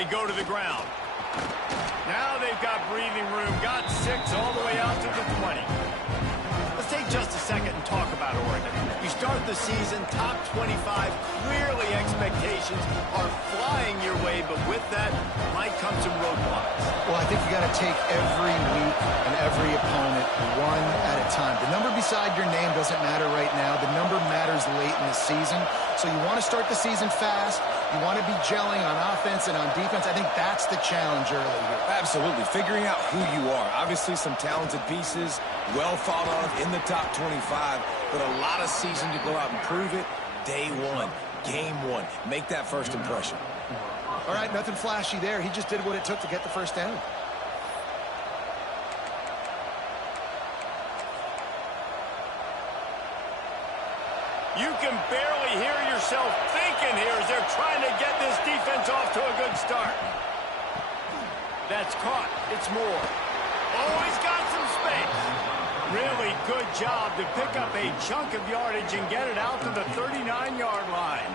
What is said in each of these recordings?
They go to the ground. Now they've got breathing room. Got 6 all the way out to the 20. Let's take just a second and talk about Oregon. You start the season top 25. Clearly expectations are flying your way, but with that might come some roadblocks. Well, I think you got to take every week and every opponent one at a time. The number beside your name doesn't matter right now. The number matters late in the season. So you want to start the season fast. You want to be gelling on offense and on defense. I think that's the challenge early here. Absolutely. Figuring out who you are. Obviously some talented pieces, well thought of in the top 25, but a lot of season to go out and prove it. Day one, game one. Make that first impression. All right, nothing flashy there. He just did what it took to get the first down. You can barely hear yourself thinking here as they're trying to get this defense off to a good start. That's caught. It's Moore. Oh, he's got some space. Really good job to pick up a chunk of yardage and get it out to the 39-yard line.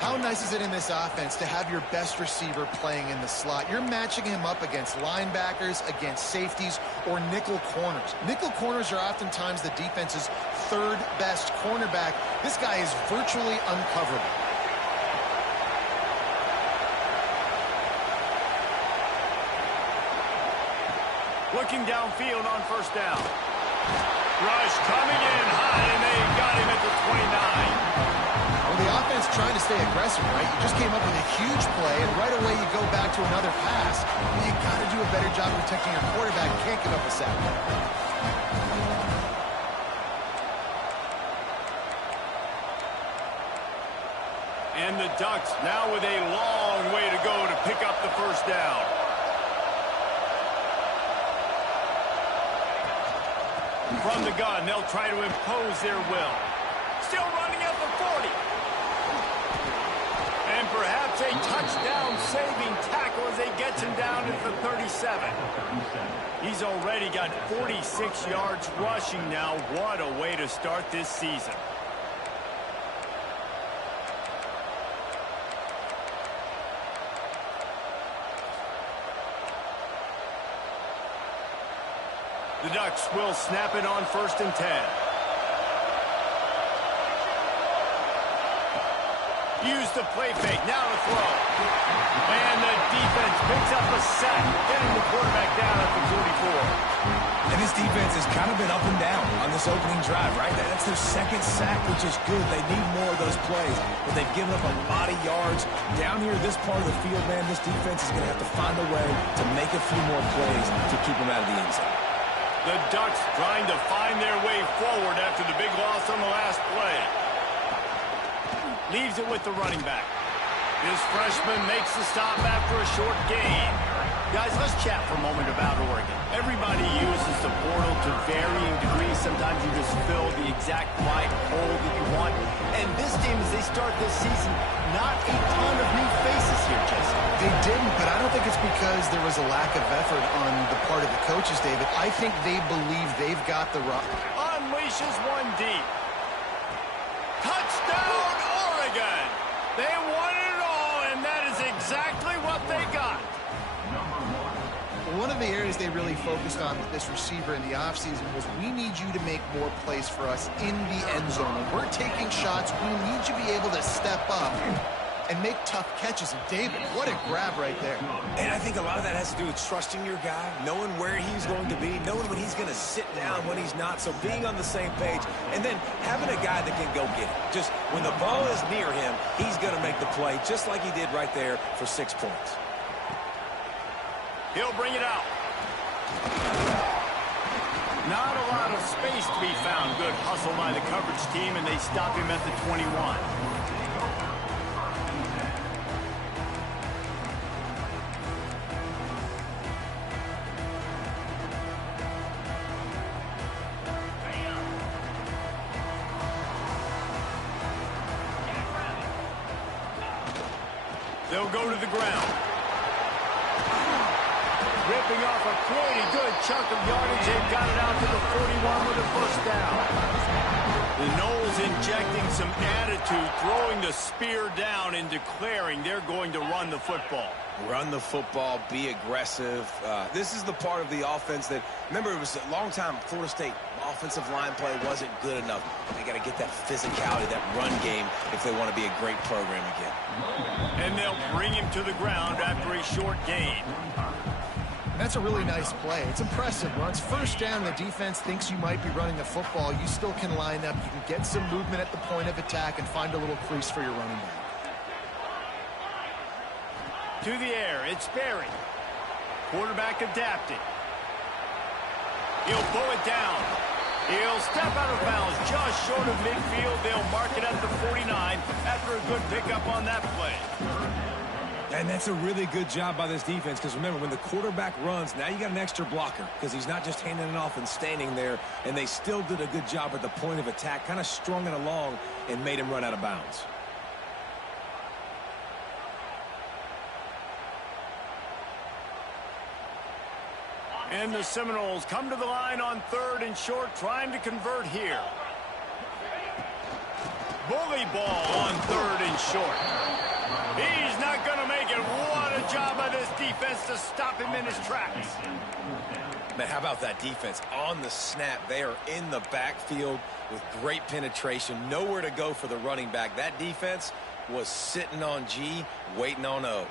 How nice is it in this offense to have your best receiver playing in the slot? You're matching him up against linebackers, against safeties, or nickel corners. Nickel corners are oftentimes the defense's third best cornerback. This guy is virtually uncoverable. Looking downfield on first down. Rush coming in high, and they got him at the 29. Well, the offense trying to stay aggressive, right? You just came up with a huge play, and right away you go back to another pass. You got to do a better job protecting your quarterback. You can't give up a sack. And the Ducks now with a long way to go to pick up the first down. From the gun, they'll try to impose their will. Still running at the 40. And perhaps a touchdown-saving tackle as they get him down at the 37. He's already got 46 yards rushing now. What a way to start this season. The Ducks will snap it on 1st and 10. Use the play fake. Now to throw. And the defense picks up a sack, getting the quarterback down at the 44. And this defense has kind of been up and down on this opening drive, right? That's their second sack, which is good. They need more of those plays, but they've given up a lot of yards. Down here, this part of the field, man, this defense is going to have to find a way to make a few more plays to keep them out of the end zone. The Ducks trying to find their way forward after the big loss on the last play. Leaves it with the running back. This freshman makes the stop after a short gain. Guys, let's chat for a moment about Oregon. Everybody uses the portal to varying degrees. Sometimes you just fill the exact right hole that you want. And this team, as they start this season, not a ton of new faces here, Jesse. They didn't, but I don't think it's because there was a lack of effort on the part of the coaches, David. I think they believe they've got the rock. Unleashes one deep. Touchdown, Oregon! They won it all, and that is exactly what they got. One of the areas they really focused on with this receiver in the offseason was we need you to make more plays for us in the end zone. When we're taking shots, we need you to be able to step up and make tough catches. And David, what a grab right there. And I think a lot of that has to do with trusting your guy, knowing where he's going to be, knowing when he's going to sit down, when he's not. So being on the same page, and then having a guy that can go get it. Just when the ball is near him, he's going to make the play, just like he did right there for 6 points. He'll bring it out. Not a lot of space to be found. Good hustle by the coverage team, and they stop him at the 21. They'll go to the ground. Ripping off a pretty good chunk of yardage. They've got it out to the 41 with a first down. The Noles injecting some attitude, throwing the spear down and declaring they're going to run the football. Run the football, be aggressive. This is the part of the offense that, remember, it was a long time Florida State offensive line play wasn't good enough. They got to get that physicality, that run game, if they want to be a great program again. And they'll bring him to the ground after a short gain. That's a really nice play. It's impressive. When it's first down, the defense thinks you might be running the football. You still can line up. You can get some movement at the point of attack and find a little crease for your running back. To the air, it's Berry. Quarterback adapting. He'll pull it down. He'll step out of bounds just short of midfield. They'll mark it at the 49 after a good pickup on that play. And that's a really good job by this defense, because remember, when the quarterback runs, now you got an extra blocker, because he's not just handing it off and standing there, and they still did a good job at the point of attack, kind of strung it along and made him run out of bounds. And the Seminoles come to the line on 3rd and short, trying to convert here. Bully ball on 3rd and short. He's not going to make it. What a job by this defense to stop him in his tracks. Man, how about that defense? On the snap, they are in the backfield with great penetration. Nowhere to go for the running back. That defense was sitting on G, waiting on O.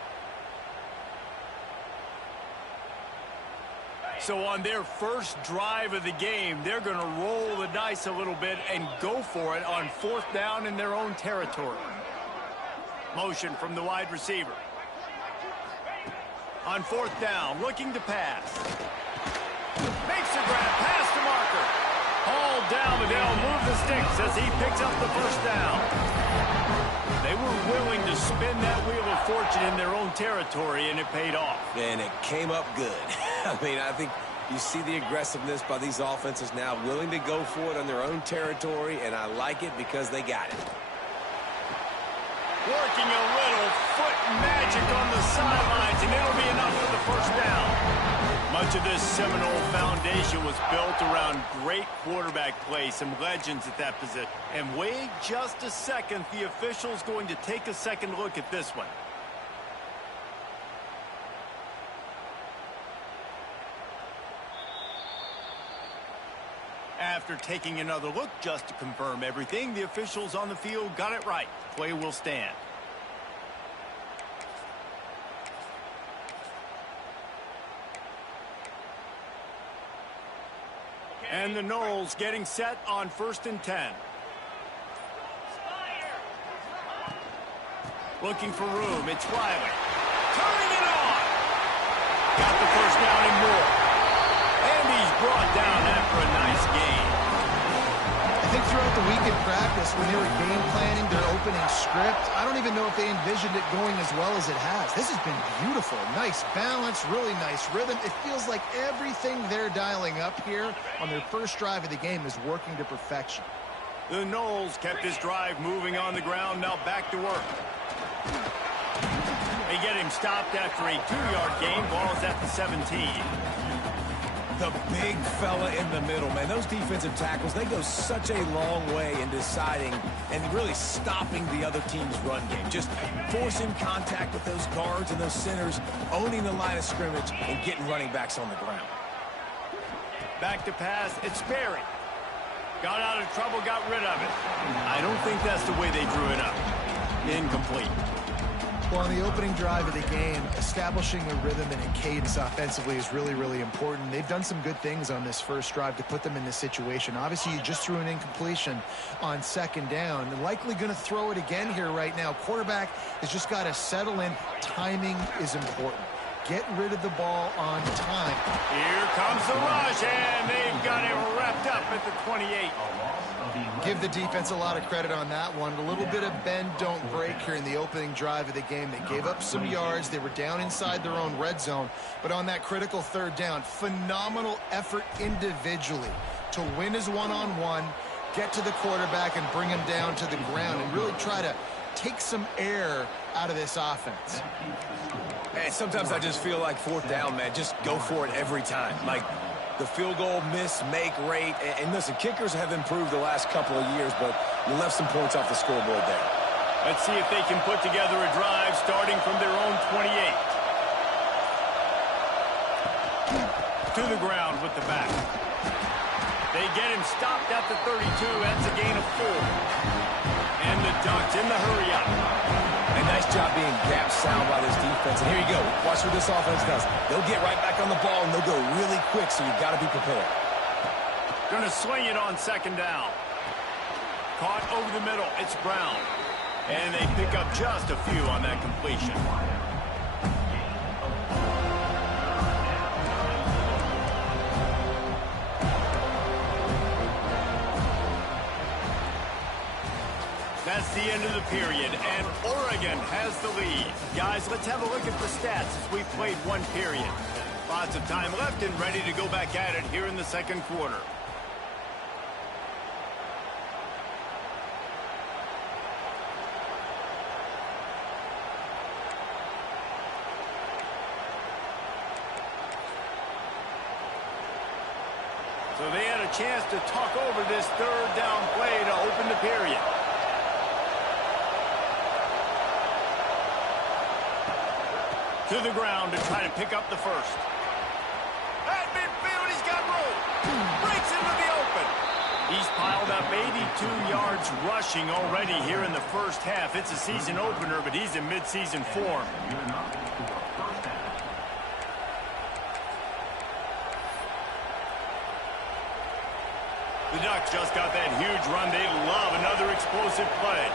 So on their first drive of the game, they're going to roll the dice a little bit and go for it on 4th down in their own territory. Motion from the wide receiver. On 4th down, looking to pass. Makes a grab, pass to Marker. Hauled down, but they'll move the sticks as he picks up the first down. They were willing to spin that wheel of fortune in their own territory, and it paid off. And it came up good. I mean, I think you see the aggressiveness by these offenses now, willing to go for it on their own territory, and I like it because they got it. Working a little foot magic on the sidelines, and it'll be enough for the first down. Much of this Seminole foundation was built around great quarterback play, some legends at that position. And wait just a second, the official's going to take a second look at this one. After taking another look just to confirm everything, the officials on the field got it right. Play will stand. And the Noles getting set on 1st and 10. Looking for room. It's Riley. Turning it on. Got the first down and more. And he's brought down after a nice gain. I think throughout the week in practice, when they were game planning their opening script, I don't even know if they envisioned it going as well as it has. This has been beautiful. Nice balance, really nice rhythm. It feels like everything they're dialing up here on their first drive of the game is working to perfection. The Noles kept this drive moving on the ground, now back to work. They get him stopped after a 2-yard gain. Ball is at the 17. The big fella in the middle, man. Those defensive tackles, they go such a long way in deciding and really stopping the other team's run game. Just forcing contact with those guards and those centers, owning the line of scrimmage, and getting running backs on the ground. Back to pass. It's Berry. Got out of trouble, got rid of it. I don't think that's the way they drew it up. Incomplete. Well, on the opening drive of the game, establishing a rhythm and a cadence offensively is really, really important. They've done some good things on this first drive to put them in this situation. Obviously, you just threw an incompletion on 2nd down. They're likely going to throw it again here right now. Quarterback has just got to settle in. Timing is important. Get rid of the ball on time. Here comes the rush, and they've got it wrapped up at the 28. Give the defense a lot of credit on that one. A little bit of bend, don't break here in the opening drive of the game. They gave up some yards. They were down inside their own red zone. But on that critical 3rd down, phenomenal effort individually to win his one-on-one, get to the quarterback and bring him down to the ground and really try to take some air out of this offense. And sometimes I just feel like 4th down, man, just go for it every time. Like, the field goal miss-make rate. And listen, kickers have improved the last couple of years, but you left some points off the scoreboard there. Let's see if they can put together a drive starting from their own 28. To the ground with the back. They get him stopped at the 32. That's a gain of 4. And the Ducks in the hurry-up. A nice job being gap sound by this defense. And here you go. Watch what this offense does. They'll get right back on the ball, and they'll go really quick, so you've got to be prepared. Going to swing it on second down. Caught over the middle. It's Brown. And they pick up just a few on that completion. That's the end of the period, and Oregon has the lead. Guys, let's have a look at the stats as we played one period. Lots of time left and ready to go back at it here in the second quarter. So they had a chance to talk over this third down play to open the period. To the ground to try to pick up the first. At midfield, he's got room. Breaks into the open. He's piled up 82 yards rushing already here in the first half. It's a season opener, but he's in midseason form. The Ducks just got that huge run. They love another explosive play.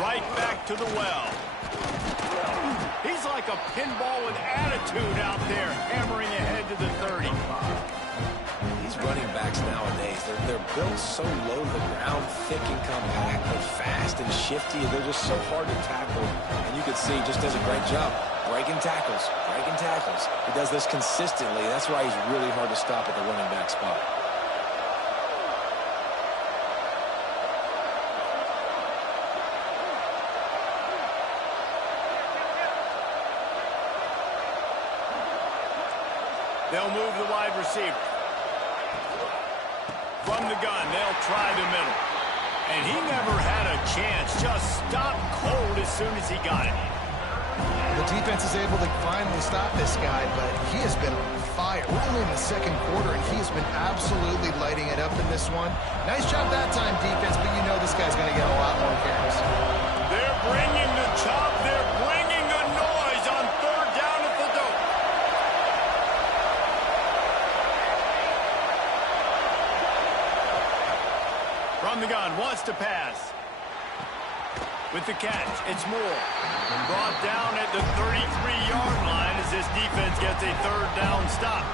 Right back to the well. He's like a pinball with attitude out there, hammering ahead to the 30. These running backs nowadays, they're built so low to the ground, thick and compact, but fast and shifty. They're just so hard to tackle. And you can see, just does a great job. Breaking tackles, breaking tackles. He does this consistently. That's why he's really hard to stop at the running back spot. They'll move the wide receiver. From the gun, they'll try the middle. And he never had a chance. Just stopped cold as soon as he got it. The defense is able to finally stop this guy, but he has been on fire. We're only in the second quarter, and he has been absolutely lighting it up in this one. Nice job that time, defense, but you know this guy's going to get a lot more carries. They're bringing the chop. They're bringing the noise on third down at the dope. From the gun, wants to pass. With the catch, it's Moore. Brought down at the 33-yard line as this defense gets a third down stop.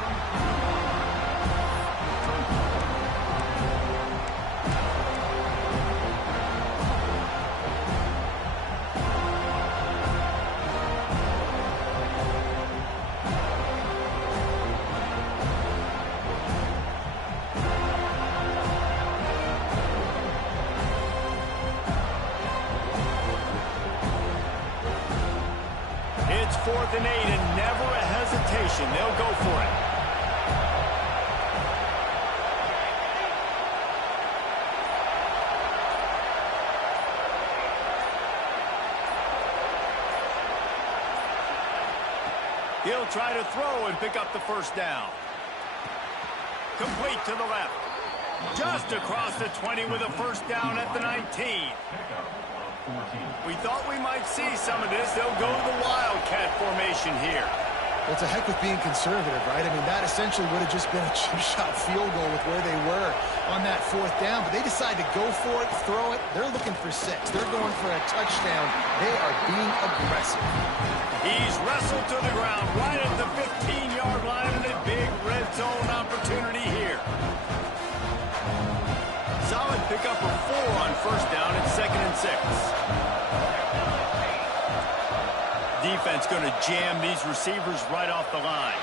It's 4th and 8 and never a hesitation. They'll go for it. He'll try to throw and pick up the first down. Complete to the left. Just across the 20 with a first down at the 19. We thought we might see some of this. They'll go the Wildcat formation here. Well, it's a heck with being conservative, right? I mean, that essentially would have just been a chip shot field goal with where they were on that fourth down. But they decide to go for it, throw it. They're looking for 6. They're going for a touchdown. They are being aggressive. He's wrestled to the ground right at the 15-yard line and a big red zone opportunity here. Solid pickup of 4 on first down at 2nd and 6. Defense going to jam these receivers right off the line.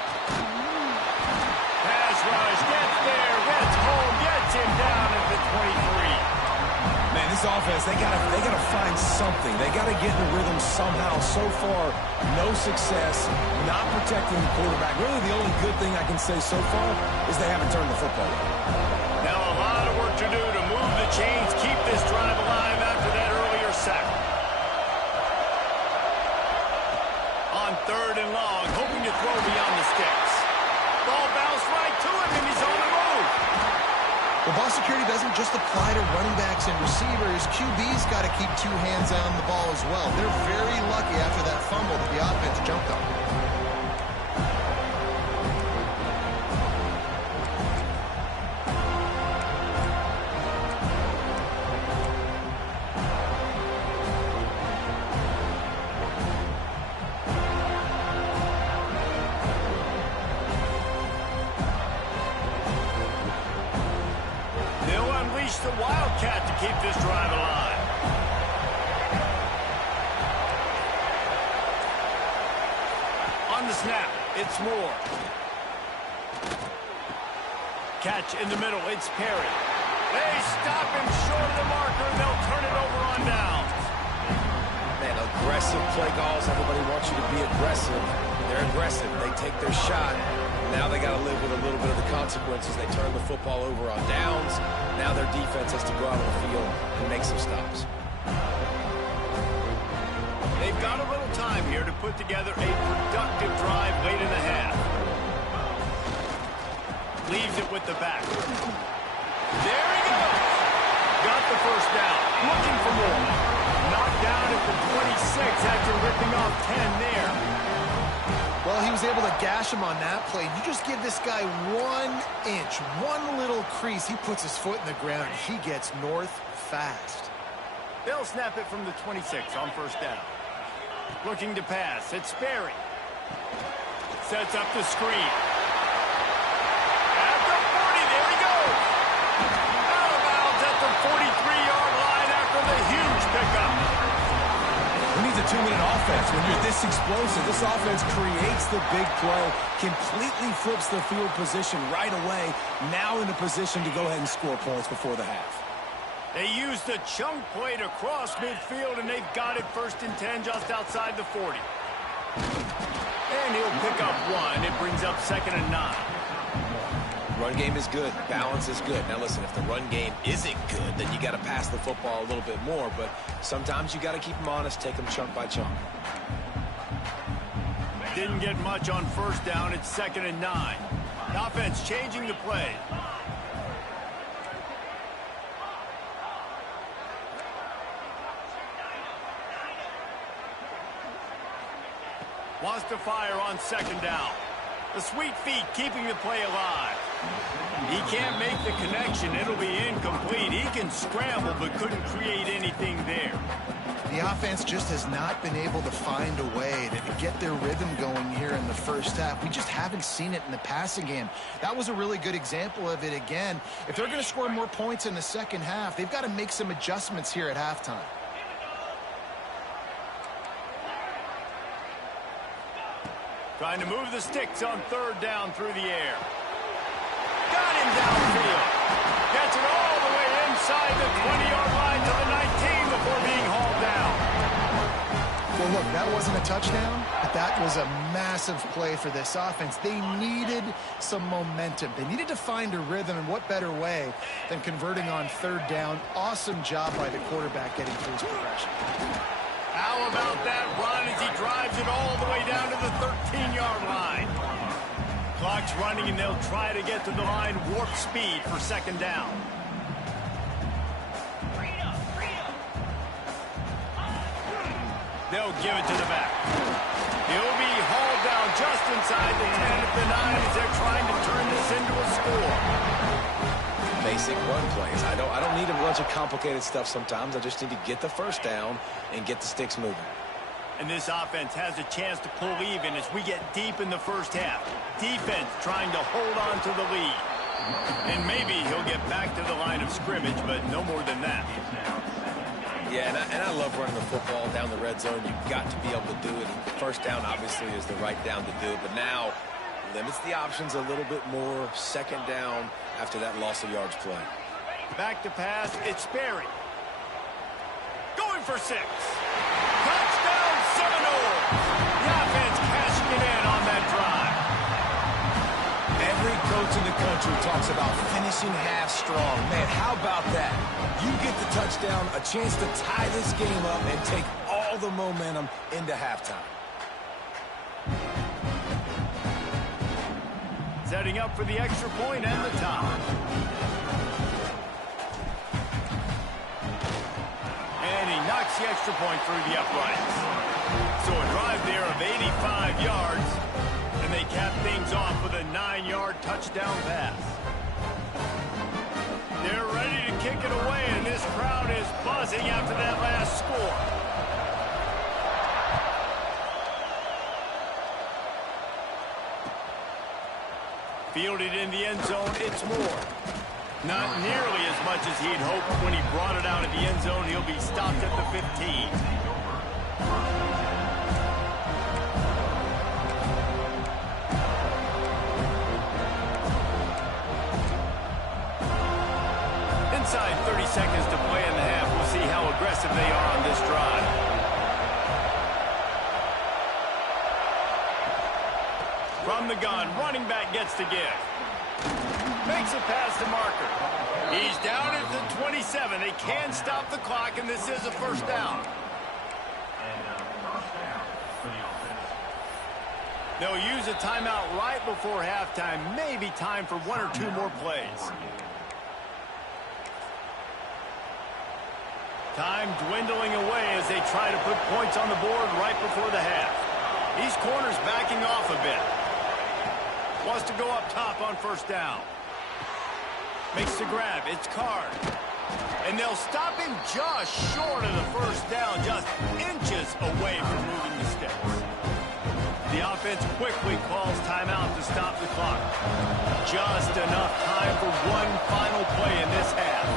Pass rush, gets there, gets home, gets him down at the 23. Man, this offense, they gotta find something. They gotta get in the rhythm somehow. So far, no success, not protecting the quarterback. Really, the only good thing I can say so far is they haven't turned the football over. Now a lot of work to do to move the chains, keep this drive alive after that earlier sack. On 3rd and long, hoping to throw beyond the sticks. Ball bounced right to him, and he's on the move. Well, ball security doesn't just apply to running backs and receivers. QB's got to keep 2 hands on the ball as well. They're very lucky after that fumble that the offense jumped on. The Wildcat to keep this drive alive. On the snap, it's Moore. Catch in the middle, it's Perry. They stop him short of the marker, and they'll turn it over on downs. Man, aggressive play calls. Everybody wants you to be aggressive. They're aggressive. They take their shot. Now they got to live with a little bit of the consequences. They turn the football over on downs. Now their defense has to go out on the field and make some stops. They've got a little time here to put together a productive drive late in the half. Leaves it with the back. There he goes. Got the first down. Looking for more. Knocked down at the 26 after ripping off 10 there. Well, he was able to gash him on that play. You just give this guy 1 inch, one little crease. He puts his foot in the ground. He gets north fast. They'll snap it from the 26 on 1st down. Looking to pass. It's Sperry. Sets up the screen. At the 40, there he goes. Out of bounds at the 43-yard line after the huge pickup. Who needs a 2-minute offense? When you're this explosive, this offense creates the big play, completely flips the field position right away, now in a position to go ahead and score points before the half. They used a chunk play to cross midfield, and they've got it 1st and 10 just outside the 40. And he'll pick up 1. It brings up 2nd and 9. Run game is good. Balance is good. Now, listen, if the run game isn't good, then you got to pass the football a little bit more. But sometimes you got to keep them honest, take them chunk by chunk. Didn't get much on 1st down. It's 2nd and 9. Offense changing the play. Wants to fire on 2nd down. The sweet feet keeping the play alive. He can't make the connection. It'll be incomplete. He can scramble but couldn't create anything there. The offense just has not been able to find a way to get their rhythm going here in the 1st half. We just haven't seen it in the passing game. That was a really good example of it again. If they're going to score more points in the 2nd half, they've got to make some adjustments here at halftime. Trying to move the sticks on 3rd down through the air. Got him downfield. Gets it all the way inside the 20-yard line to the 19 before being hauled down. Well, look, that wasn't a touchdown, but that was a massive play for this offense. They needed some momentum. They needed to find a rhythm, and what better way than converting on 3rd down. Awesome job by the quarterback getting through his progression. How about that run as he drives it all the way down to the 13-yard line? Clock's running, and they'll try to get to the line warp speed for 2nd down. They'll give it to the back. He'll be hauled down just inside the 10 at the 9 as they're trying to turn this into a score. Basic run plays. I don't need a bunch of complicated stuff sometimes. I just need to get the 1st down and get the sticks moving. And this offense has a chance to pull even as we get deep in the 1st half. Defense trying to hold on to the lead. And maybe he'll get back to the line of scrimmage, but no more than that. Yeah, and I love running the football down the red zone. You've got to be able to do it. 1st down, obviously, is the right down to do it. But now limits the options a little bit more. 2nd down after that loss of yards play. Back to pass, it's Sperry. for 6. Touchdown Seminoles. The offense cashing it in on that drive. Every coach in the country talks about finishing half strong. Man, how about that? You get the touchdown, a chance to tie this game up and take all the momentum into halftime. Setting up for the extra point and the tie. And he knocks the extra point through the uprights. So a drive there of 85 yards. And they cap things off with a 9-yard touchdown pass. They're ready to kick it away, and this crowd is buzzing after that last score. Fielded in the end zone, it's Moore. Not nearly as much as he'd hoped when he brought it out of the end zone. He'll be stopped at the 15. Inside 30 seconds to play in the half. We'll see how aggressive they are on this drive. From the gun, running back gets to give. Makes a pass to Marker. He's down at the 27. They can stop the clock, and this is a first down. They'll use a timeout right before halftime. Maybe time for 1 or 2 more plays. Time dwindling away as they try to put points on the board right before the half. These corners backing off a bit. Wants to go up top on first down. Makes the grab. It's Card. And they'll stop him just short of the first down, just inches away from moving the sticks. The offense quickly calls timeout to stop the clock. Just enough time for one final play in this half.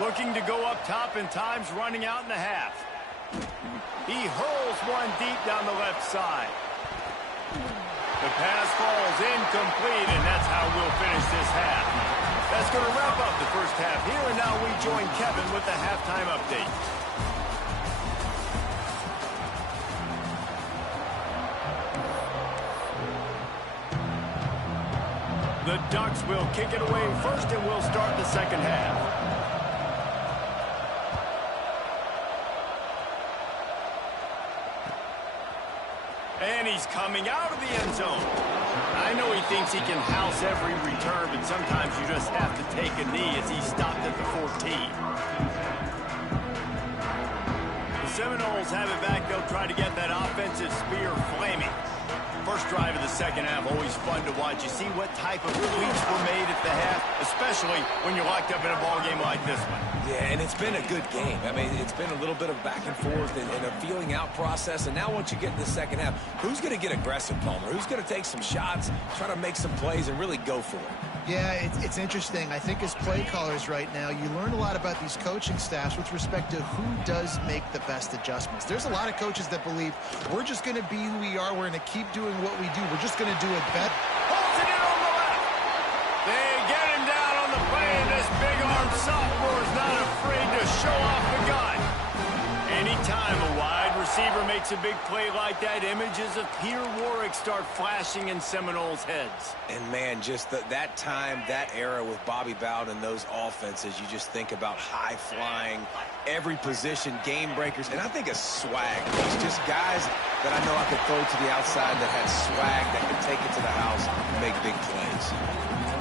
Looking to go up top, and time's running out in the half. He hurls one deep down the left side. The pass falls incomplete, and that's how we'll finish this half. That's going to wrap up the first half here, and now we join Kevin with the halftime update. The Ducks will kick it away first, and we'll start the second half. And he's coming out of the end zone. I know he thinks he can house every return, but sometimes you just have to take a knee as he stopped at the 14. The Seminoles have it back. They'll try to get that offensive spear flaming. First drive of the second half, always fun to watch. You see what type of tweaks were made at the half, especially when you're locked up in a ball game like this one. Yeah, and it's been a good game. I mean, it's been a little bit of back and forth and a feeling out process. And now once you get in the second half, who's going to get aggressive, Palmer? Who's going to take some shots, try to make some plays, and really go for it? Yeah, it's interesting. I think as play callers right now, you learn a lot about these coaching staffs with respect to who does make the best adjustments. There's a lot of coaches that believe we're just going to be who we are. We're going to keep doing what we do. We're just going to do it better. Holds it in on the left. They get him down on the play, and this big-arm sophomore is not afraid to show off the gun. Anytime a wide receiver makes a big play like that, images of Peter Warwick start flashing in Seminoles' heads. And, man, just that time, that era with Bobby Bowden and those offenses, you just think about high-flying, every position, game breakers, and I think of swag. It's just guys that I know I could throw to the outside that had swag, that could take it to the house and make big plays.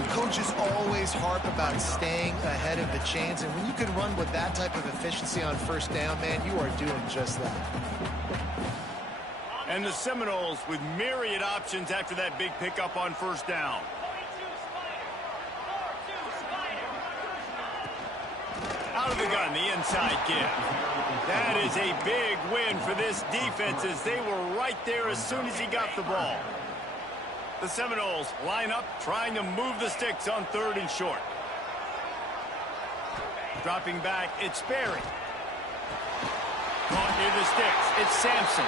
Coaches always harp about staying ahead of the chains, and when you can run with that type of efficiency on first down, man, you are doing just that. And the Seminoles with myriad options after that big pickup on first down. Out of the gun, the inside give. That is a big win for this defense as they were right there as soon as he got the ball. The Seminoles line up, trying to move the sticks on third and short. Dropping back, it's Sperry. Caught near the sticks, it's Sampson.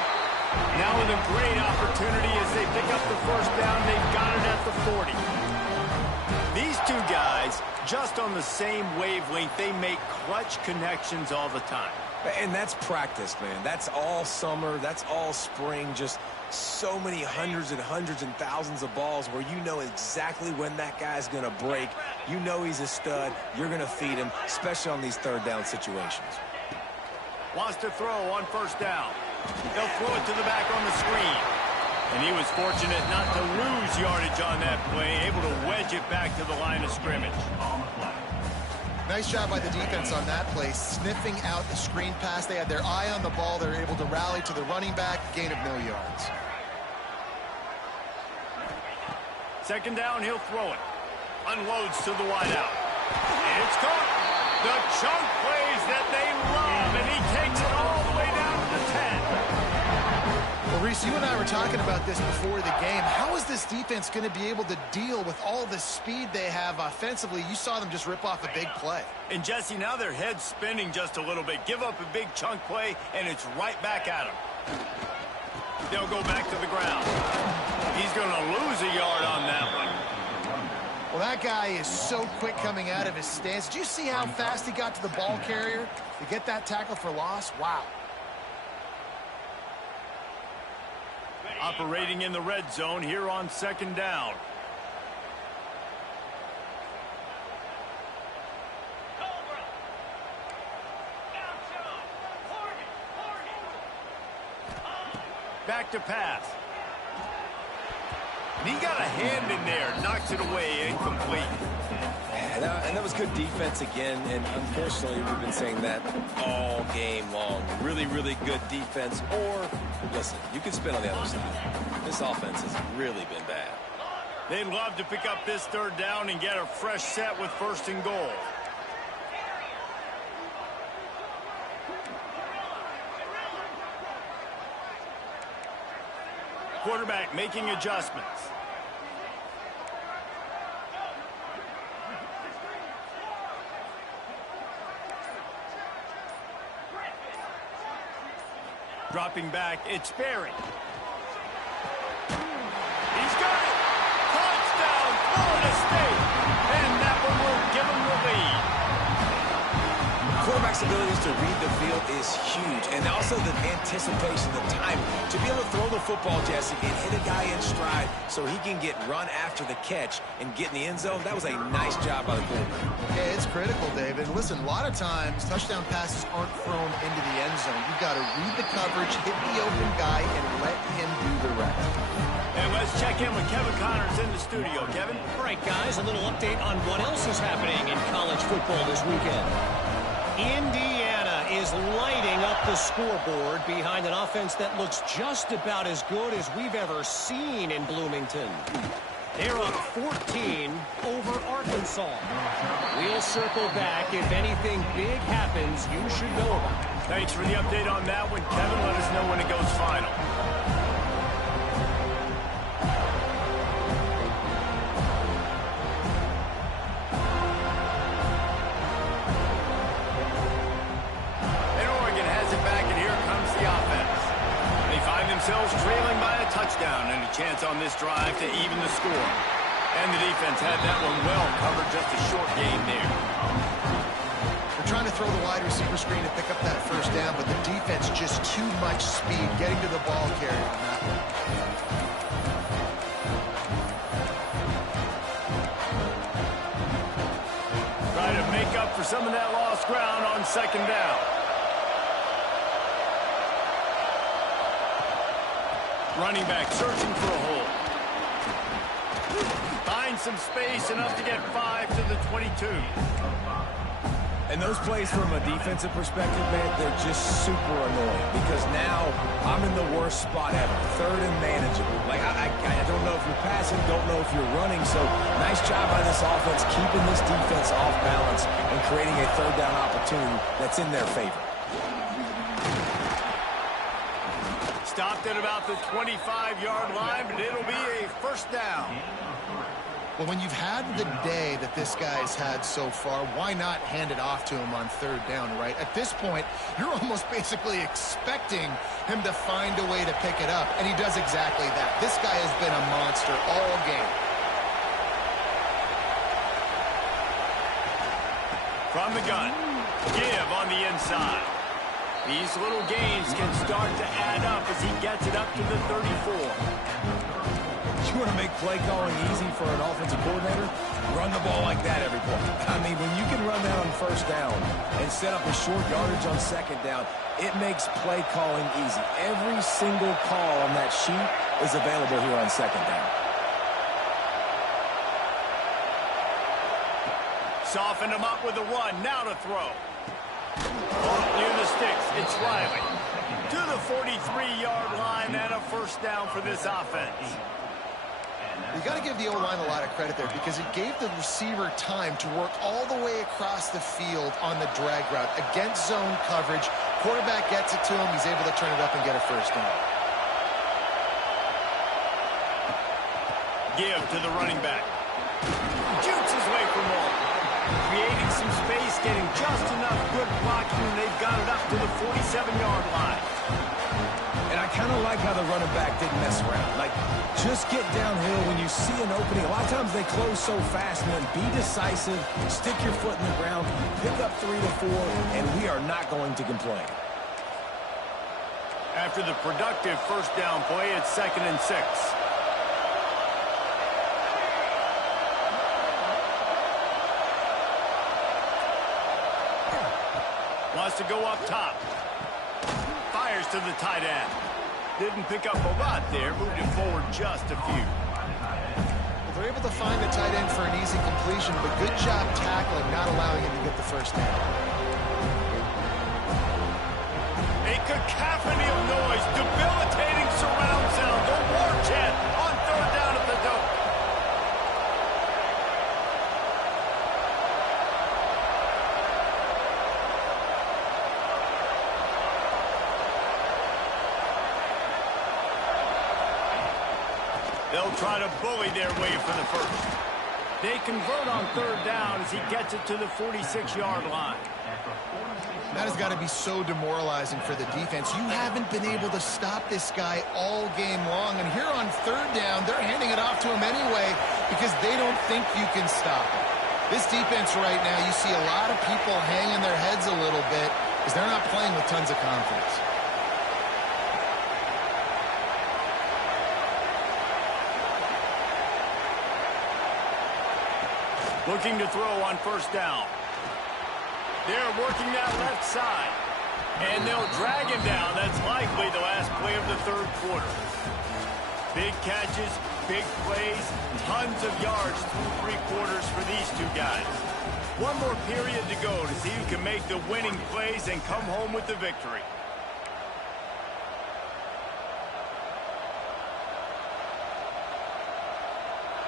Now with a great opportunity as they pick up the first down. They've got it at the 40. These two guys, just on the same wavelength, they make clutch connections all the time. And that's practice, man. That's all summer. That's all spring. Just so many hundreds and thousands of balls where you know exactly when that guy's going to break. You know he's a stud. You're going to feed him, especially on these third down situations. Wants to throw on first down. They'll throw it to the back on the screen. And he was fortunate not to lose yardage on that play, able to wedge it back to the line of scrimmage. Nice job by the defense on that play, sniffing out the screen pass. They had their eye on the ball. They're able to rally to the running back, gain of no yards. Second down, he'll throw it. Unloads to the wideout. And it's caught. The chunk plays that they love, and he takes it all the way down to the 10. Well, Reese, you and I were talking about this before the game. How is this defense going to be able to deal with all the speed they have offensively? You saw them just rip off a big play. And, Jesse, now their head's spinning just a little bit. Give up a big chunk play, and it's right back at them. They'll go back to the ground. He's going to lose a yard on that one. Well, that guy is so quick coming out of his stance. Did you see how fast he got to the ball carrier to get that tackle for loss? Wow. Operating in the red zone here on second down. Back to pass. And he got a hand in there, knocks it away, incomplete. And that was good defense again, and unfortunately we've been saying that all game long. Really, really good defense, or, listen, you can spin on the other side. This offense has really been bad. They'd love to pick up this third down and get a fresh set with first and goal. Quarterback making adjustments. Dropping back, it's Barry. He's got it. Touchdown, Florida State. And that one will give him the lead. Quarterback's abilities to read the field is huge, and also the anticipation, the time to be able to throw the football, Jesse, and hit a guy in stride so he can get run after the catch and get in the end zone. That was a nice job by the quarterback. Yeah, it's critical, David. Listen, a lot of times touchdown passes aren't thrown into the end zone. You've got to read the coverage, hit the open guy, and let him do the rest. And let's check in with Kevin Connors in the studio. Kevin? All right, guys, a little update on what else is happening in college football this weekend. Indiana is lighting up the scoreboard behind an offense that looks just about as good as we've ever seen in Bloomington. They're up 14 over Arkansas. We'll circle back. If anything big happens, you should know about it. Thanks for the update on that one, Kevin. Let us know when it goes final. Themselves trailing by a touchdown and a chance on this drive to even the score. And the defense had that one well covered, just a short gain there. They're trying to throw the wide receiver screen to pick up that first down, but the defense just too much speed getting to the ball carrier on that one. Try to make up for some of that lost ground on second down. Running back searching for a hole. Finds some space, enough to get 5 to the 22. And those plays from a defensive perspective, man, they're just super annoying because now I'm in the worst spot ever. Third and manageable. Like, I don't know if you're passing, don't know if you're running. So nice job by this offense keeping this defense off balance and creating a third down opportunity that's in their favor. Stopped at about the 25-yard line, but it'll be a first down. Well, when you've had the day that this guy's had so far, why not hand it off to him on third down, right? At this point, you're almost basically expecting him to find a way to pick it up, and he does exactly that. This guy has been a monster all game. From the gun, give on the inside. These little gains can start to add up as he gets it up to the 34. You want to make play calling easy for an offensive coordinator? Run the ball like that every play. I mean, when you can run that on first down and set up a short yardage on second down, it makes play calling easy. Every single call on that sheet is available here on second down. Soften him up with the run. Now to throw. Off near the sticks. It's Riley. To the 43-yard line and a first down for this offense. You got to give the O-line a lot of credit there because it gave the receiver time to work all the way across the field on the drag route against zone coverage. Quarterback gets it to him. He's able to turn it up and get a first down. Give to the running back. Jukes his way from all. Creating some space, getting just enough good blocking, and they've got it up to the 47-yard line. And I kind of like how the running back didn't mess around. Like, just get downhill when you see an opening. A lot of times they close so fast, man. Be decisive, stick your foot in the ground, pick up 3 to 4, and we are not going to complain. After the productive first down play, it's 2nd and 6. Wants to go up top. Fires to the tight end. Didn't pick up a lot there. Moved it forward just a few. Well, they're able to find the tight end for an easy completion, but good job tackling, not allowing him to get the first down. A cacophony of noise. Debilitating surround sound. The war chant on third down at the dope. They'll try to bully their way for the first. They convert on third down as he gets it to the 46-yard line. That has got to be so demoralizing for the defense. You haven't been able to stop this guy all game long. And here on third down, they're handing it off to him anyway because they don't think you can stop him. This defense right now, you see a lot of people hanging their heads a little bit because they're not playing with tons of confidence. Looking to throw on first down. They're working that left side. And they'll drag him down. That's likely the last play of the third quarter. Big catches, big plays, tons of yards through 3 quarters for these two guys. One more period to go to see who can make the winning plays and come home with the victory.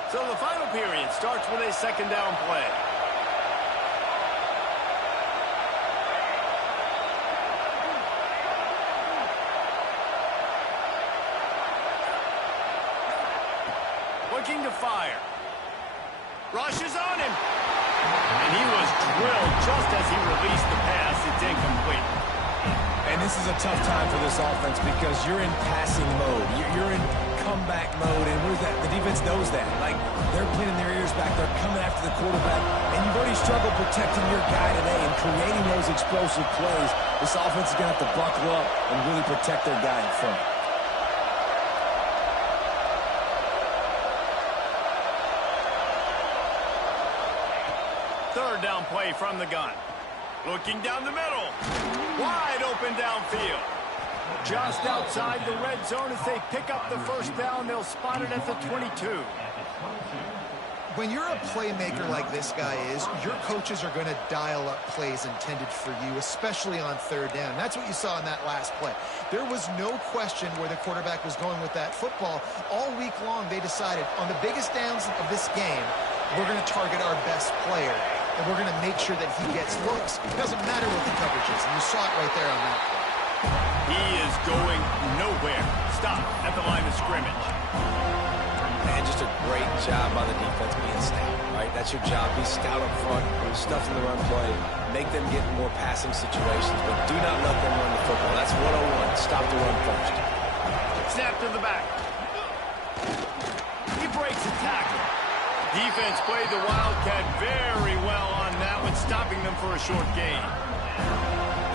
So the final period starts with a second down play. Looking to fire. Rushes on him. And he was drilled just as he released the pass. It's incomplete. And this is a tough time for this offense because you're in passing mode. You're in comeback mode, and what is that? The defense knows that. Like, they're pinning their ears back. They're coming after the quarterback, and you've already struggled protecting your guy today and creating those explosive plays. This offense is going to have to buckle up and really protect their guy in front. Third down play from the gun. Looking down the middle. Wide open downfield. Just outside the red zone as they pick up the first down. They'll spot it at the 22. When you're a playmaker like this guy is, your coaches are going to dial up plays intended for you, especially on third down. That's what you saw in that last play. There was no question where the quarterback was going with that football. All week long, they decided on the biggest downs of this game, we're going to target our best player, and we're going to make sure that he gets looks. It doesn't matter what the coverage is, and you saw it right there on that play. He is going nowhere. Stop at the line of scrimmage. And just a great job by the defense being stout, right? That's your job. Be stout up front, stuff in the run play, make them get more passing situations, but do not let them run the football. That's 101. Stop the run first. Snap to the back. He breaks a tackle. Defense played the Wildcat very well on that one, stopping them for a short gain.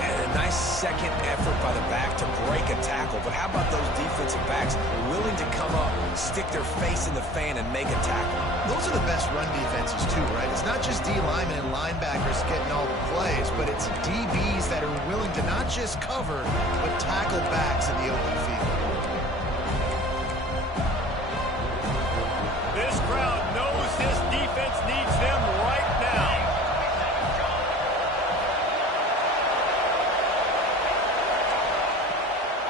And a nice second effort by the back to break a tackle. But how about those defensive backs willing to come up, stick their face in the fan, and make a tackle? Those are the best run defenses, too, right? It's not just D linemen and linebackers getting all the plays, but it's DBs that are willing to not just cover, but tackle backs in the open field. This crowd knows this defense needs them right now.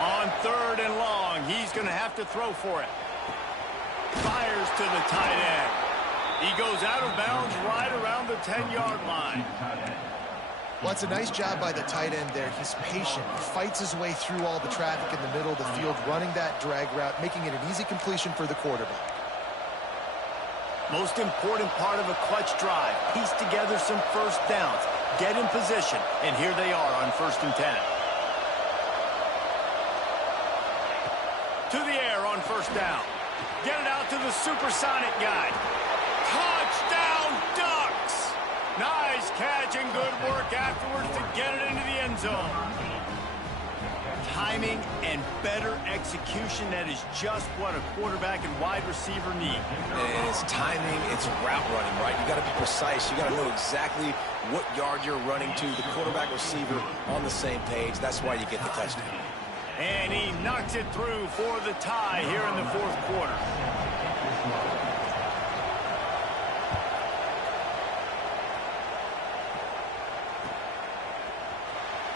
On 3rd and long, he's going to have to throw for it. Fires to the tight end. He goes out of bounds right around the 10-yard line. Well, it's a nice job by the tight end there. He's patient. He fights his way through all the traffic in the middle of the field, running that drag route, making it an easy completion for the quarterback. Most important part of a clutch drive. Piece together some first downs. Get in position. And here they are on 1st and 10. To the air on 1st down. Get it out to the supersonic guy. Touchdown Ducks! Nice catch and good work afterwards to get it into the end zone. Timing and better execution, that is just what a quarterback and wide receiver need. And it's timing, it's route running, right? You got to be precise. You got to know exactly what yard you're running to. The quarterback receiver on the same page. That's why you get the touchdown. And he knocks it through for the tie here in the 4th quarter.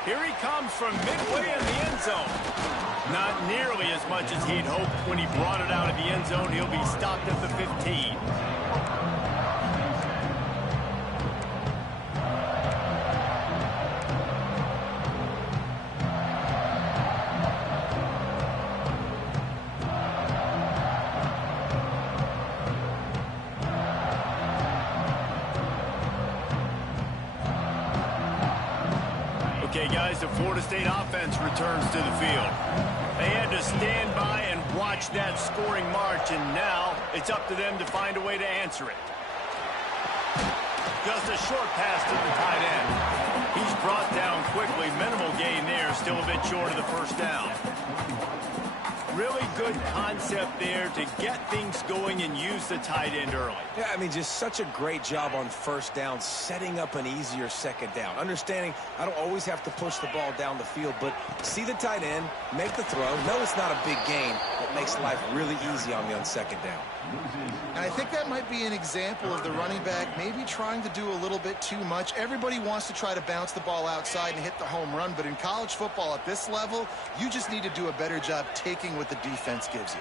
Here he comes from midway in the end zone. Not nearly as much as he'd hoped when he brought it out of the end zone. He'll be stopped at the 15. Okay, guys, the Florida State offense returns to the field. They had to stand by and watch that scoring march, and now it's up to them to find a way to answer it. Just a short pass to the tight end. He's brought down quickly. Minimal gain there, still a bit short of the 1st down. Really good concept there to get things going and use the tight end early. Yeah, I mean, just such a great job on 1st down, setting up an easier 2nd down. Understanding I don't always have to push the ball down the field, but see the tight end, make the throw. No, it's not a big gain, but makes life really easy on me on 2nd down. And I think that might be an example of the running back maybe trying to do a little bit too much. Everybody wants to try to bounce the ball outside and hit the home run, but in college football at this level, you just need to do a better job taking what the defense gives you.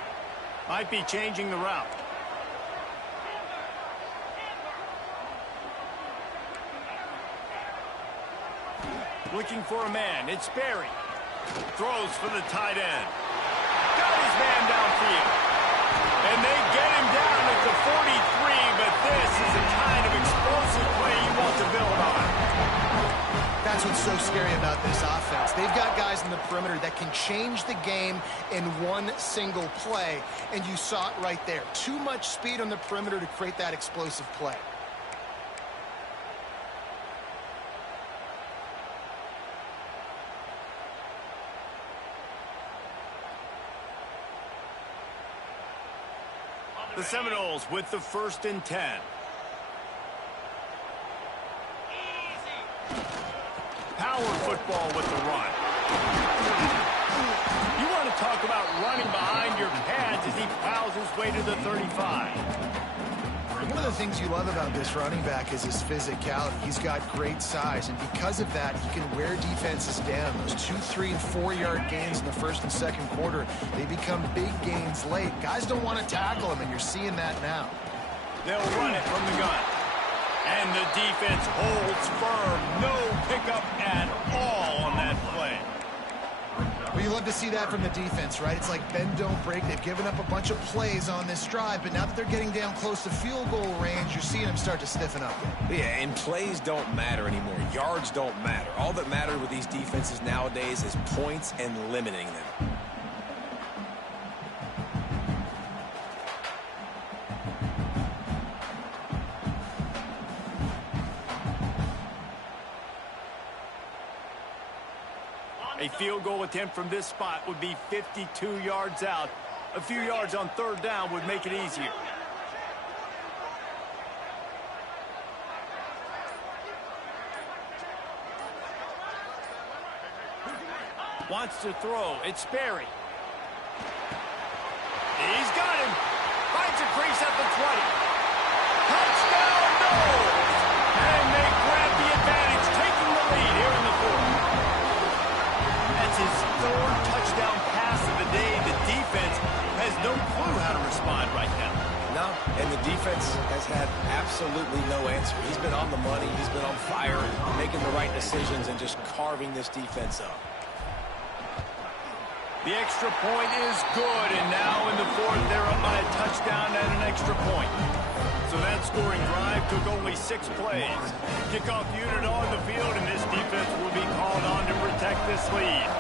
Might be changing the route. Looking for a man. It's Berry. Throws for the tight end. Got his man downfield. And they get him down at the 43, but this is the kind of explosive play you want to build on. That's what's so scary about this offense. They've got guys in the perimeter that can change the game in one single play, and you saw it right there. Too much speed on the perimeter to create that explosive play. The Seminoles with the 1st and 10. Power football with the run. You want to talk about running behind your pads as he plows his way to the 35. One of the things you love about this running back is his physicality. He's got great size, and because of that, he can wear defenses down. Those 2, 3, and 4-yard gains in the 1st and 2nd quarter, they become big gains late. Guys don't want to tackle him, and you're seeing that now. They'll run it from the gun. And the defense holds firm. No pickup at all on that play. Well, you look love to see that from the defense, right? It's like bend, don't break. They've given up a bunch of plays on this drive, but now that they're getting down close to field goal range, you're seeing them start to stiffen up. Yeah, and plays don't matter anymore. Yards don't matter. All that matters with these defenses nowadays is points and limiting them. A field goal attempt from this spot would be 52 yards out. A few yards on third down would make it easier. Wants to throw. It's Sperry. He's got him. Finds a crease at the 20. Touchdown, no! And they grab the advantage, taking the lead here in the fourth. That's his third touchdown pass of the day. The defense has no clue how to respond right now. No, and the defense has had absolutely no answer. He's been on the money. He's been on fire, making the right decisions and just carving this defense up. The extra point is good, and now in the fourth, they're up by a touchdown and an extra point. So that scoring drive took only 6 plays. Kickoff unit on the field, and this defense will be called on to protect this lead.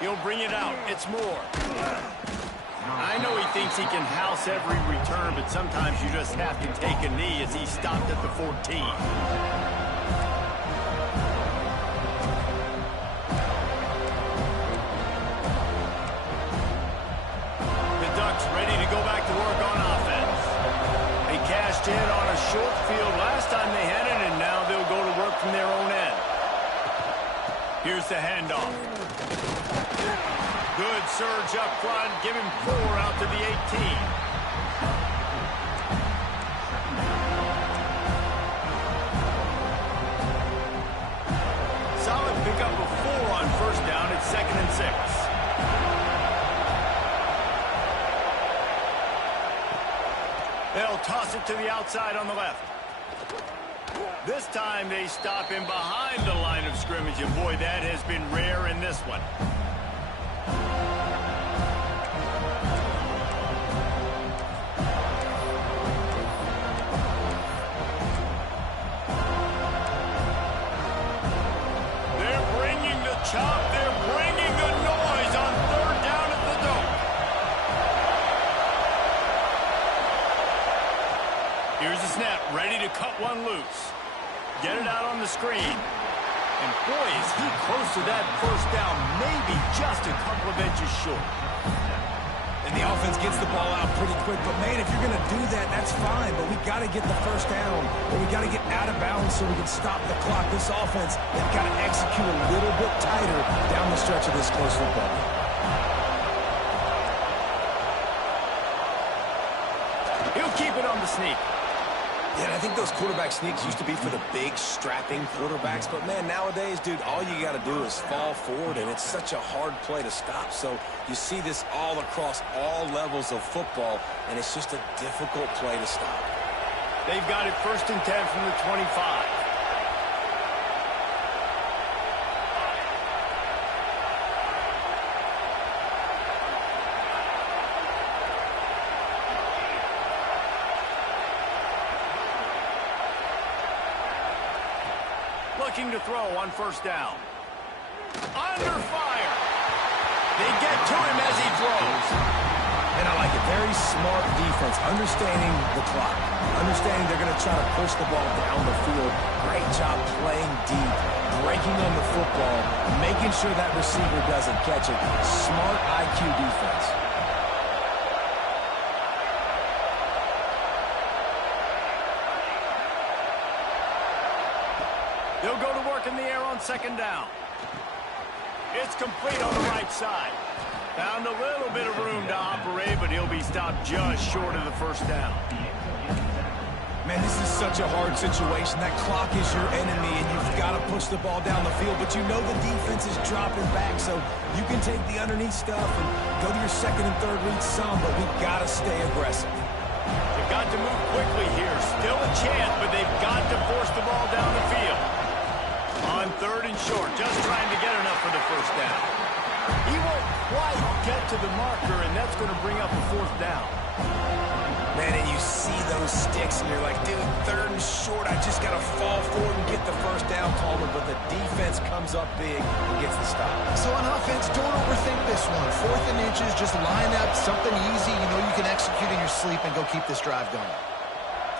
He'll bring it out. It's Moore. I know he thinks he can house every return, but sometimes you just have to take a knee as he stopped at the 14. The Ducks ready to go back to work on offense. They cashed in on a short field last time they had it, and now they'll go to work from their own end. Here's the handoff. Good surge up front. Give him 4 out to the 18. Solid pickup of 4 on first down. It's 2nd and 6. They'll toss it to the outside on the left. This time they stop him behind the line of scrimmage, and boy, that has been rare in this one. Chop, they're bringing the noise on third down at the Dome. Here's the snap, ready to cut one loose. Get it out on the screen. And boy, is he close to that first down, maybe just a couple of inches short. And the offense gets the ball out pretty quick. But, man, if you're going to do that, that's fine. But we got to get the first down. Or we got to get out of bounds so we can stop the clock. This offense, they've got to execute a little bit tighter down the stretch of this close football. He'll keep it on the sneak. Yeah, I think those quarterback sneaks used to be for the big, strapping quarterbacks. But, man, nowadays, dude, all you got to do is fall forward, and it's such a hard play to stop. So you see this all across all levels of football, and it's just a difficult play to stop. They've got it 1st and 10 from the 25. Looking to throw on first down. Under fire. They get to him as he throws. And I like it. Very smart defense. Understanding the clock. Understanding they're going to try to push the ball down the field. Great job playing deep. Breaking on the football. Making sure that receiver doesn't catch it. Smart IQ defense. They'll go to work in the air on 2nd down. It's complete on the right side. Found a little bit of room to operate, but he'll be stopped just short of the first down. Man, this is such a hard situation. That clock is your enemy, and you've got to push the ball down the field. But you know the defense is dropping back, so you can take the underneath stuff and go to your 2nd and 3rd read some, but we've got to stay aggressive. They've got to move quickly here. Still a chance, but they've got to force the short, just trying to get enough for the first down. He won't quite get to the marker, and that's going to bring up a fourth down. Man, and you see those sticks, and you're like, dude, third and short. I just got to fall forward and get the first down, Coleman. But the defense comes up big and gets the stop. So on offense, don't overthink this one. 4th and inches, just line up something easy. You know you can execute in your sleep and go keep this drive going.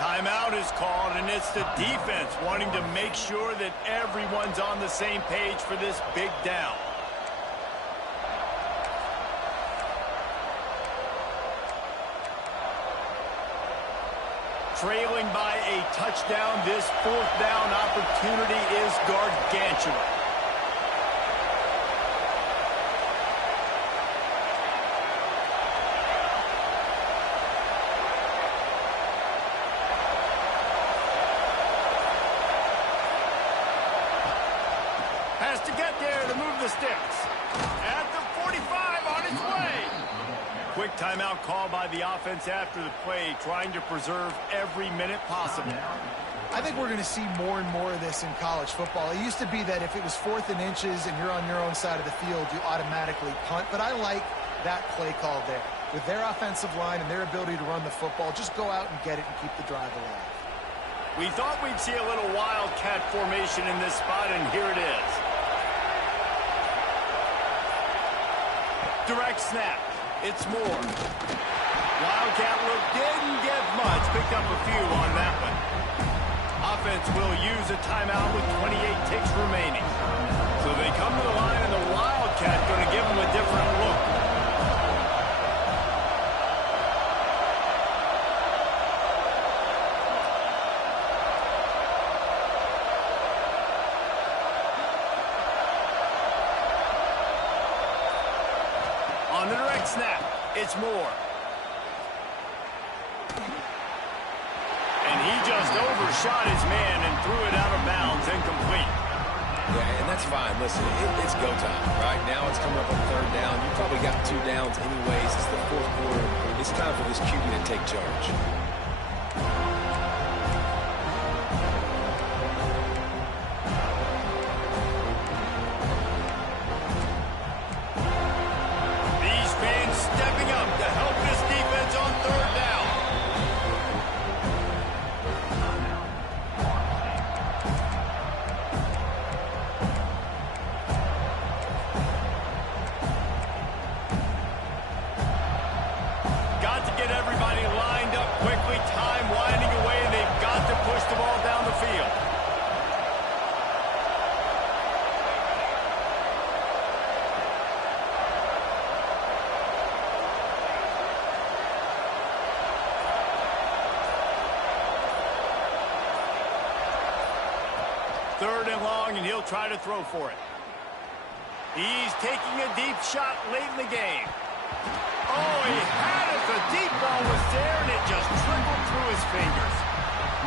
Timeout is called, and it's the defense wanting to make sure that everyone's on the same page for this big down. Trailing by a touchdown, this fourth down opportunity is gargantuan. Has to get there to move the sticks. At the 45 on its way. Quick timeout call by the offense after the play, trying to preserve every minute possible. I think we're going to see more and more of this in college football. It used to be that if it was 4th and inches and you're on your own side of the field, you automatically punt. But I like that play call there. With their offensive line and their ability to run the football, just go out and get it and keep the drive alive. We thought we'd see a little wildcat formation in this spot, and here it is. Direct snap. It's Moore. Wildcat look didn't get much. Picked up a few on that one. Offense will use a timeout with 28 ticks remaining. So they come to the line, and the Wildcat going to give them a different look. On the direct snap, it's Moore. And he just overshot his man and threw it out of bounds, incomplete. Yeah, and that's fine. Listen, it's go time, right? Now it's coming up on 3rd down. You probably got 2 downs anyways. It's the 4th quarter. It's time for this QB to take charge. Stepping up to help this defense on 3rd down. Got to get everybody lined up quickly. Time winding away. They've got to push the ball down the field. Third and long, and he'll try to throw for it. He's taking a deep shot late in the game. Oh, he had it. The deep ball was there, and it just trickled through his fingers.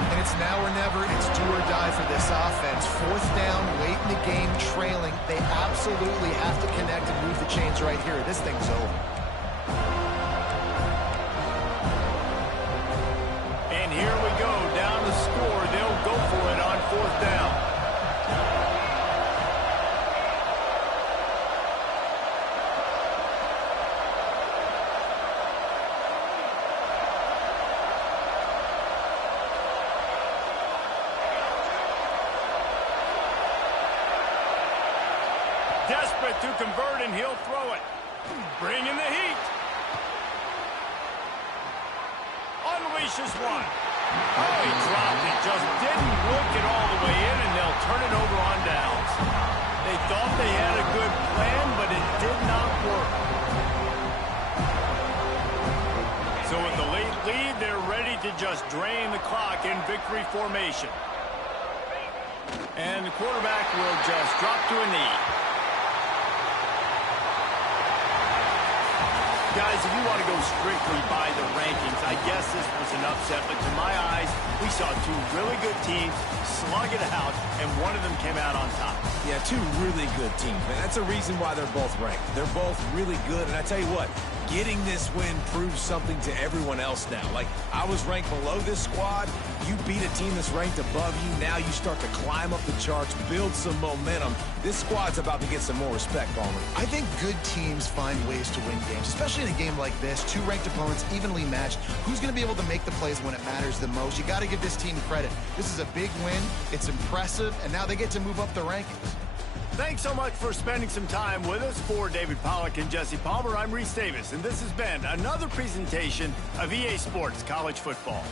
And it's now or never. It's do or die for this offense. 4th down, late in the game, trailing. They absolutely have to connect and move the chains right here. This thing's over. And here we go. Down the score. They'll go for it on 4th down. Desperate to convert, and he'll throw it. Bringing the heat. Unleashes one. Oh, he dropped it. Just didn't work it all the way in, and they'll turn it over on downs. They thought they had a good plan, but it did not work. So with the late lead, they're ready to just drain the clock in victory formation. And the quarterback will just drop to a knee. Guys, if you want to go strictly by the rankings, I guess this was an upset, but to my eyes, we saw 2 really good teams slug it out, and one of them came out on top. Yeah, 2 really good teams, man. That's a reason why they're both ranked. They're both really good, and I tell you what, getting this win proves something to everyone else now. Like, I was ranked below this squad. You beat a team that's ranked above you. Now you start to climb up the charts, build some momentum. This squad's about to get some more respect, Palmer. I think good teams find ways to win games, especially in a game like this. Two ranked opponents, evenly matched. Who's going to be able to make the plays when it matters the most? You got to give this team credit. This is a big win. It's impressive, and now they get to move up the rankings. Thanks so much for spending some time with us. For David Pollack and Jesse Palmer, I'm Reese Davis, and this has been another presentation of EA Sports College Football.